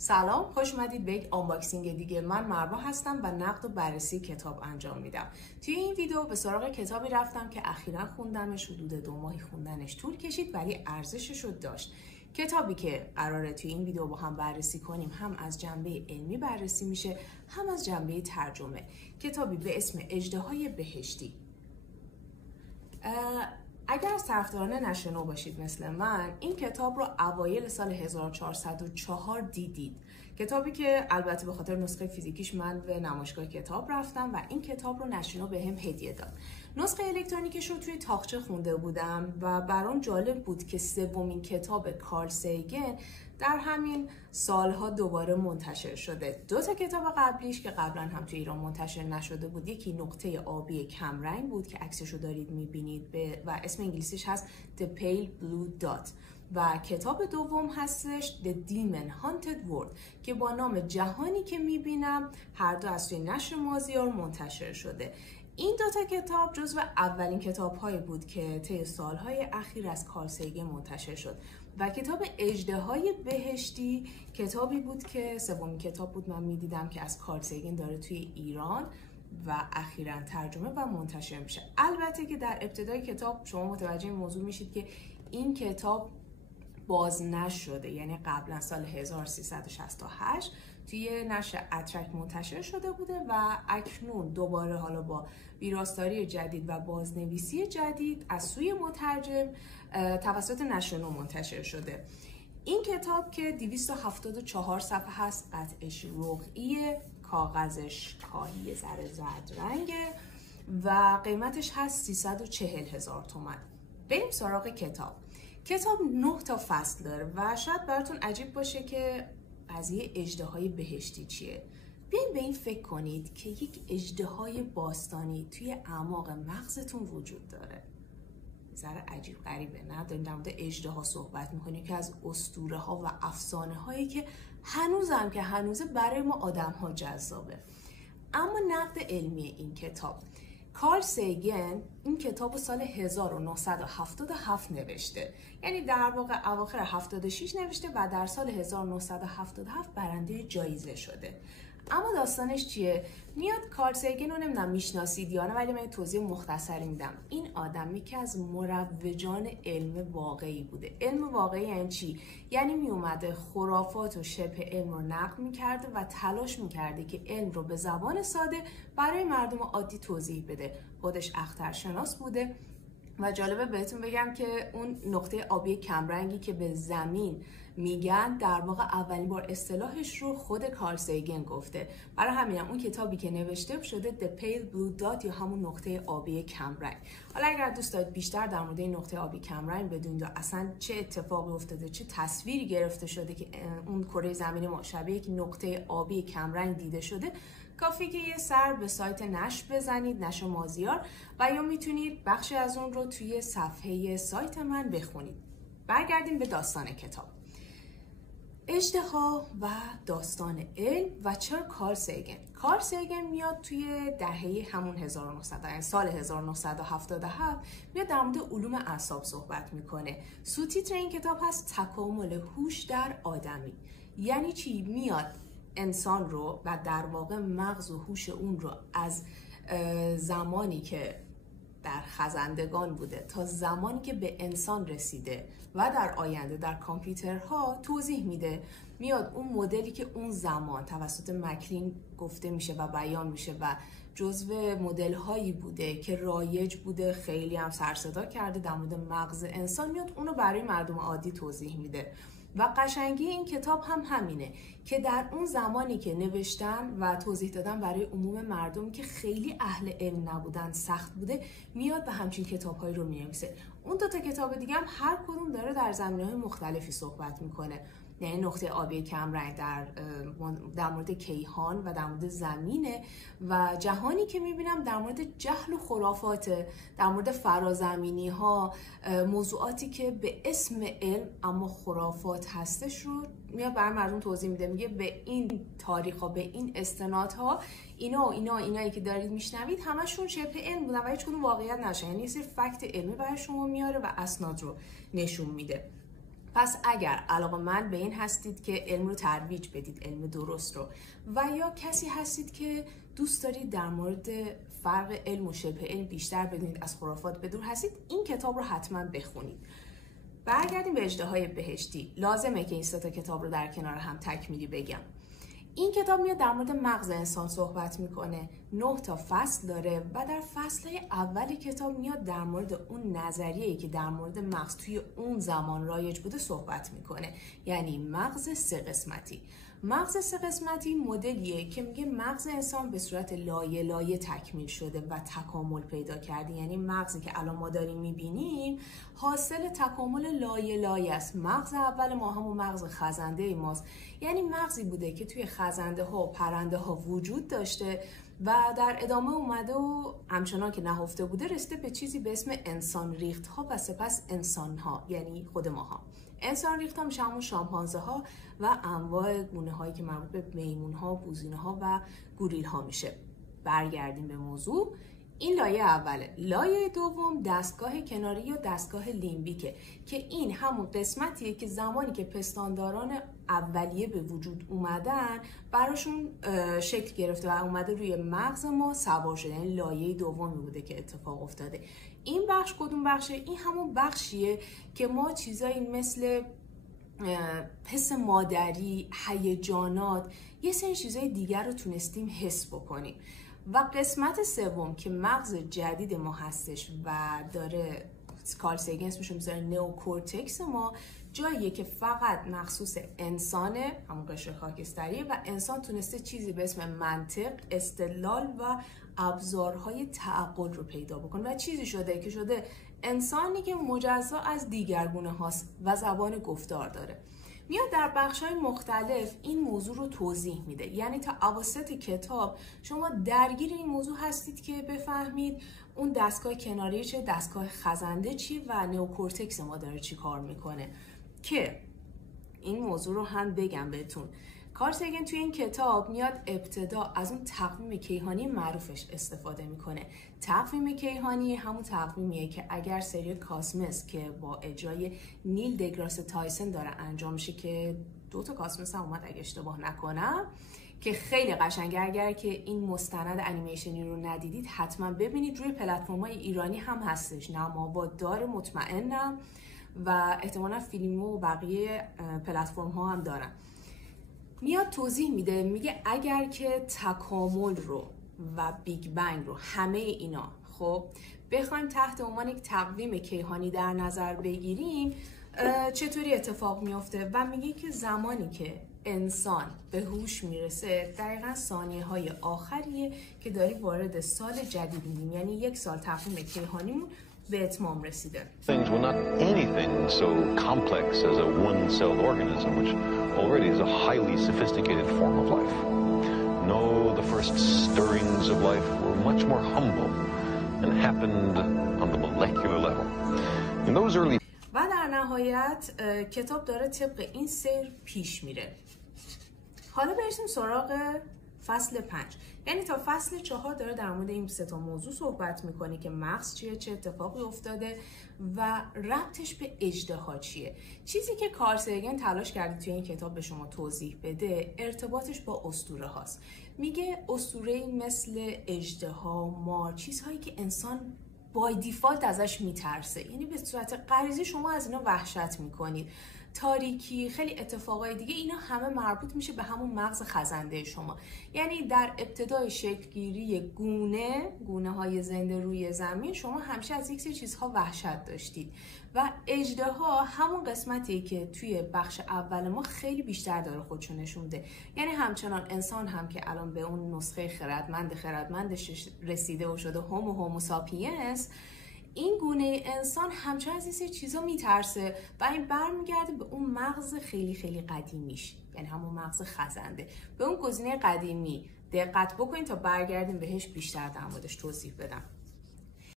سلام، خوش اومدید به یک آنباکسینگ دیگه. من مروه هستم و نقد و بررسی کتاب انجام میدم. توی این ویدیو به سراغ کتابی رفتم که اخیراً خوندمش، حدود 2 ماهی خوندنش طول کشید ولی ارزشش رو داشت. کتابی که قراره توی این ویدیو با هم بررسی کنیم هم از جنبه علمی بررسی میشه، هم از جنبه ترجمه. کتابی به اسم اژدهای بهشتی. اگر از طرفداران نشنو باشید مثل من، این کتاب رو اوایل سال 1404 دیدید. کتابی که البته به خاطر نسخه فیزیکیش من به نمایشگاه کتاب رفتم و این کتاب رو نشنو بهم هدیه داد. نسخه الکترونیکش رو توی تاقچه خونده بودم و برام جالب بود که سومین کتاب کارل سیگن در همین سالها دوباره منتشر شده. 2 تا کتاب قبلیش که قبلا هم توی ایران منتشر نشده بود، یکی نقطه آبی کمرنگ بود که عکسش رو دارید میبینید و اسم انگلیسیش هست The Pale Blue Dot و کتاب دوم هستش The Demon Haunted World که با نام جهانی که میبینم هر دو از توی نشر مازیار منتشر شده. این 2 تا کتاب جزو اولین کتاب‌هایی بود که طی سال‌های اخیر از کارل سیگن منتشر شد و کتاب اژدهای بهشتی کتابی بود که سومین کتاب بود من می‌دیدم که از کارل سیگن داره توی ایران و اخیراً ترجمه و منتشر میشه. البته که در ابتدای کتاب شما متوجه این موضوع میشید که این کتاب باز نشده، یعنی قبلا سال 1368 توی نشر اترک منتشر شده بوده و اکنون دوباره حالا با ویراستاری جدید و بازنویسی جدید از سوی مترجم توسط نشنو منتشر شده. این کتاب که 274 صفحه هست، قطعش رقعیه، کاغذش کاهی ذره زرد رنگه و قیمتش هست 340,000 تومان. بریم سراغ کتاب. کتاب 9 تا فصل داره و شاید براتون عجیب باشه که قضیه اژدهای بهشتی چیه. بیاین به این فکر کنید که یک اژدهای باستانی توی اعماق مغزتون وجود داره. ذره عجیب غریبه، نه؟ داریم در مورد اژدها صحبت میکنیم که از اسطوره ها و افسانه هایی که هنوزه برای ما آدم ها جذابه. اما نقد علمی این کتاب، کارل سیگن این کتاب سال 1977 نوشته، یعنی در واقع اواخر 76 نوشته و در سال 1977 برنده جایزه شده. اما داستانش چیه؟ میاد کارل سیگن رو نمیدونم میشناسید یا نه، ولی من توضیح مختصری میدم. این آدم یکی از مروجان علم واقعی بوده. علم واقعی یعنی چی؟ یعنی میومده خرافات و شبه علم رو نقد میکرده و تلاش میکرده که علم رو به زبان ساده برای مردم عادی توضیح بده. خودش اخترشناس بوده و جالبه بهتون بگم که اون نقطه آبی کمرنگی که به زمین میگن در واقع اولین بار اصطلاحش رو خود کارل سیگن گفته. برای همینم اون کتابی که نوشته شده The Pale Blue Dot یا همون نقطه آبی کمرنگ. حالا اگر دوست دارید بیشتر در مورد این نقطه آبی کمرنگ بدونید و اصلا چه اتفاقی افتاده، چه تصویری گرفته شده که اون کره زمین ما شبیه یک نقطه آبی کمرنگ دیده شده، کافی که یه سر به سایت نشر بزنید، نشر مازیار، و یا میتونید بخشی از اون رو توی صفحه سایت من بخونید. برگردیم به داستان کتاب. اژدها و داستان علم و چرا کارل سیگن میاد توی دهه همون 1900 یعنی سال 1977 میاد در مورد علوم اعصاب صحبت میکنه. سوتیتر این کتاب هست تکامل هوش در آدمی. یعنی چی؟ میاد انسان رو و در واقع مغز و هوش اون رو از زمانی که در خزندگان بوده تا زمانی که به انسان رسیده و در آینده در کامپیوترها توضیح میده. میاد اون مدلی که اون زمان توسط مکلین گفته میشه و بیان میشه و جزو مدل هایی بوده که رایج بوده، خیلی هم سر صدا کرده در مورد مغز انسان، میاد اونو برای مردم عادی توضیح میده. و قشنگی این کتاب هم همینه که در اون زمانی که نوشتن و توضیح دادن برای عموم مردم که خیلی اهل علم نبودن، سخت بوده، میاد به همچین کتاب‌هایی رو می‌نویسه. اون 2 تا کتاب دیگه هم هر کدوم داره در زمینه‌های مختلفی صحبت میکنه. یعنی نقطه آبی کمرنگ در مورد کیهان و در مورد زمینه و جهانی که میبینم در مورد جهل و خرافات، در مورد فرازمینی ها، موضوعاتی که به اسم علم اما خرافات هستش رو میاد برای مردم توضیح میده. میگه به این تاریخ ها، به این استنادها، اینایی که دارید میشنوید همشون شبه علم بودن و هیچ کدوم واقعیت نشه. یعنی صرف فکت علمی برای شما میاره و اسناد رو نشون میده. پس اگر علاقه‌مند به این هستید که علم رو ترویج بدید، علم درست رو، و یا کسی هستید که دوست دارید در مورد فرق علم و شبه علم بیشتر بدونید، از خرافات به دور هستید، این کتاب رو حتما بخونید. برگردیم به اژدهای بهشتی. لازمه که این 3 کتاب رو در کنار هم تکمیلی بگم. این کتاب میاد در مورد مغز انسان صحبت میکنه، 9 تا فصل داره و در فصلهای اول کتاب میاد در مورد اون نظریه‌ای که در مورد مغز توی اون زمان رایج بوده صحبت میکنه، یعنی مغز 3 قسمتی. مغز 3 قسمتی مدلیه که میگه مغز انسان به صورت لایه لایه تکمیل شده و تکامل پیدا کرده، یعنی مغزی که الان ما داریم میبینیم حاصل تکامل لایه لایه است. مغز اول ما همون مغز خزنده ماست، یعنی مغزی بوده که توی خزنده ها و پرنده ها وجود داشته و در ادامه اومده و همچنان که نهفته بوده رسیده به چیزی به اسم انسان ریخت ها و سپس انسان ها، یعنی خود ماها. انسان ریخت ها میشه همون شامپانزه ها و انواع گونه هایی که مربوط به میمون ها، بوزینه ها و گوریل ها میشه. برگردیم به موضوع. این لایه اوله. لایه دوم دستگاه کناری یا دستگاه لیمبیکه که این همون قسمتیه که زمانی که پستانداران اولیه به وجود اومدن براشون شکل گرفته و اومده روی مغز ما سوار شده، یعنی لایه دومی بوده که اتفاق افتاده. این بخش کدوم بخشه؟ این همون بخشیه که ما چیزایی مثل حس مادری، هیجانات، یه سری چیزای دیگر رو تونستیم حس بکنیم. و قسمت سوم که مغز جدید ما هستش و داره کارل سیگن اسمشو میذاره نئوکورتکس ما، جاییه که فقط مخصوص انسانه، همون قشر خاکستری، و انسان تونسته چیزی به اسم منطق، استدلال و ابزارهای تعقل رو پیدا بکنه و چیزی شده که شده انسانی که مجزا از دیگرگونه هاست و زبان گفتار داره. میاد در بخش‌های مختلف این موضوع رو توضیح میده، یعنی تا اواسط کتاب شما درگیر این موضوع هستید که بفهمید اون دستگاه کناری چه، دستگاه خزنده چی و نئوکورتکس ما داره چی کار میکنه. که این موضوع رو هم بگم بهتون، کارل سیگن توی این کتاب میاد ابتدا از اون تقویم کیهانی معروفش استفاده میکنه. تقویم کیهانی همون تقویمیه که اگر سری کاسمس که با اجرای نیل دگراس تایسن داره انجام میشه، که 2 تا کاسمس هم اومد اگه اشتباه نکنم، که خیلی قشنگه. اگر که این مستند انیمیشنی رو ندیدید حتما ببینید. روی پلتفرم‌های ایرانی هم هستش، نم‌آوا داره مطمئنم، و احتمالا فیلم و بقیه پلتفرم ها هم دارن. میاد توضیح میده، میگه اگر که تکامل رو و بیگ بنگ رو، همه اینا خب بخوایم تحت عنوان یک تقویم کیهانی در نظر بگیریم چطوری اتفاق میفته، و میگه که زمانی که انسان به هوش میرسه دقیقا ثانیه های آخریه که داری وارد سال جدید میدیم، یعنی 1 سال تقویم کیهانیمون به اتمام رسیده. Things were not anything so complex as a one-celled organism, which already is a highly sophisticated form of life. No, the first stirrings of life were much more humble and happened on the molecular level. In those early و در نهایت کتاب داره طبق این سیر پیش میره. حالا برسیم سراغ فصل 5. یعنی تا فصل 4 داره در مورد این 3 تا موضوع صحبت میکنه که مغز چیه، چه اتفاقی افتاده و ربطش به اژدها چیه. چیزی که کارل سیگن تلاش کرده توی این کتاب به شما توضیح بده ارتباطش با اسطوره هاست. میگه اسطوره‌ای مثل اژدها، مار، چیزهایی که انسان بای دیفالت ازش میترسه، یعنی به صورت غریزی شما از اینا وحشت میکنید. تاریکی، خیلی اتفاقای دیگه، اینا همه مربوط میشه به همون مغز خزنده شما. یعنی در ابتدای شکلگیری گونه های زنده روی زمین شما همیشه از یک سری چیزها وحشت داشتید و اژدها همون قسمتی که توی بخش اول ما خیلی بیشتر داره خودشو نشون میده. یعنی همچنان انسان هم که الان به اون نسخه خردمندش رسیده و شده هومو ساپینس، این گونه انسان همچنان از این سری چیزا میترسه و این برمیگرده به اون مغز خیلی خیلی قدیمیش، یعنی همون مغز خزنده. به اون گزینه قدیمی دقت بکنید تا برگردیم بهش بیشتر در موردش توضیح بدم.